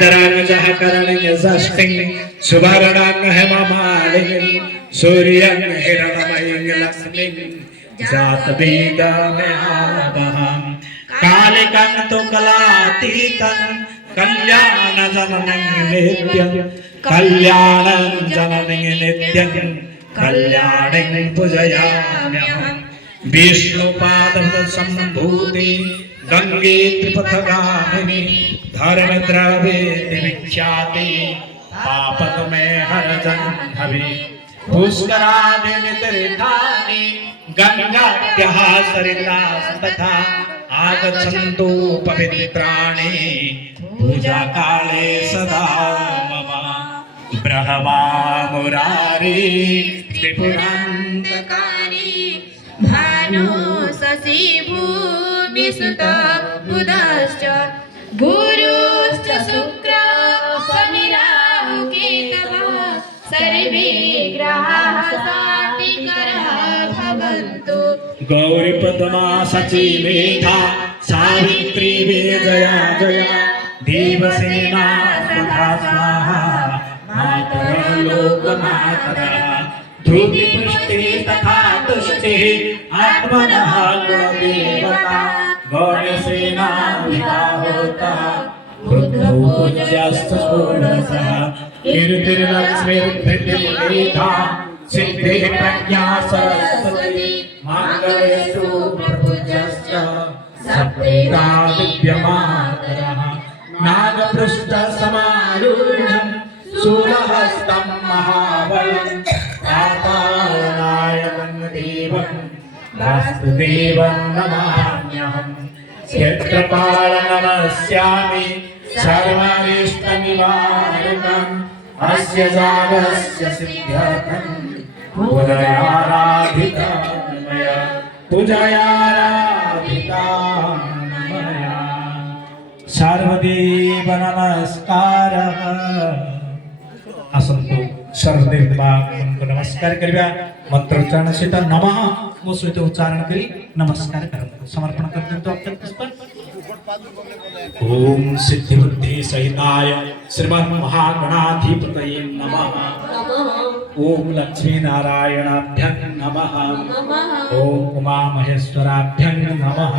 आदरांजः करणिजष्टिं सुवर्णं हेममालिनीं सूर्यं हिरण्मयीं लक्ष्मीं जातवेदमहादहं कालिकं तु कलातीतं कल्याणजननं नित्यं कल्याणं जननीं नित्यं कल्याणीं पूजयाम्यहं विष्णुपादसम्भूति गंगे त्रिपथगामिनी धर्मद्रव्ये विख्याति पापक में हर जन्मभि पुष्करादि तीर्थानि गंगाद्यः सरिताः तथा आगच्छन्तु पवित्राणि पूजा काले सदा मम ब्रह्मा मुरारी त्रिपुरान्तकारी भानु शशि भूमिसुत बुधश्च गुरुश्च शुक्र शनिराहु केतवः सर्वे ग्रहाः शान्तिकराः भवन्तु। गौरी पद्मा सची मेधा सावित्री विजया जया देवसेना सदा स्वाहा मातरः लोकमातरः ध्रुवि पुष्टि तथा तुष्टि आत्मनः गुणदेवता गौरसेना विवाहोता बुद्धो पूज्यश्च षोडशः कीर्तिर्लक्ष्मीर्धृतिर्मेधा सिद्धिः प्रज्ञा सरस्वती माङ्गल्येषु प्रपूज्यश्च सप्तेता दिव्यमातरः नागपृष्ठसमारूढं शूलहस्तं महाबलं पातालनायकं देवं वासुदेवं नमाम्यहं क्षेत्रपालं नमस्यामि सर्वारिष्टनिवारकम् अस्य जागस्य सिद्ध्यर्थं पूजयाराधिता मया पूजयाराधिता मया सर्वदेव नमस्कारः असंतो सर्वदेव को नमस्कार करिया मंत्रोच्चारण सहित नमः वो सहित उच्चारण करी नमस्कार करते समर्पण करते तो अत्यंत पुष्प ओम सिद्धि बुद्धि सहिताय श्रीमन् महागणाधिपतये नमः ओम लक्ष्मी नारायणाभ्यं नमः ओम उमा महेश्वराभ्यं नमः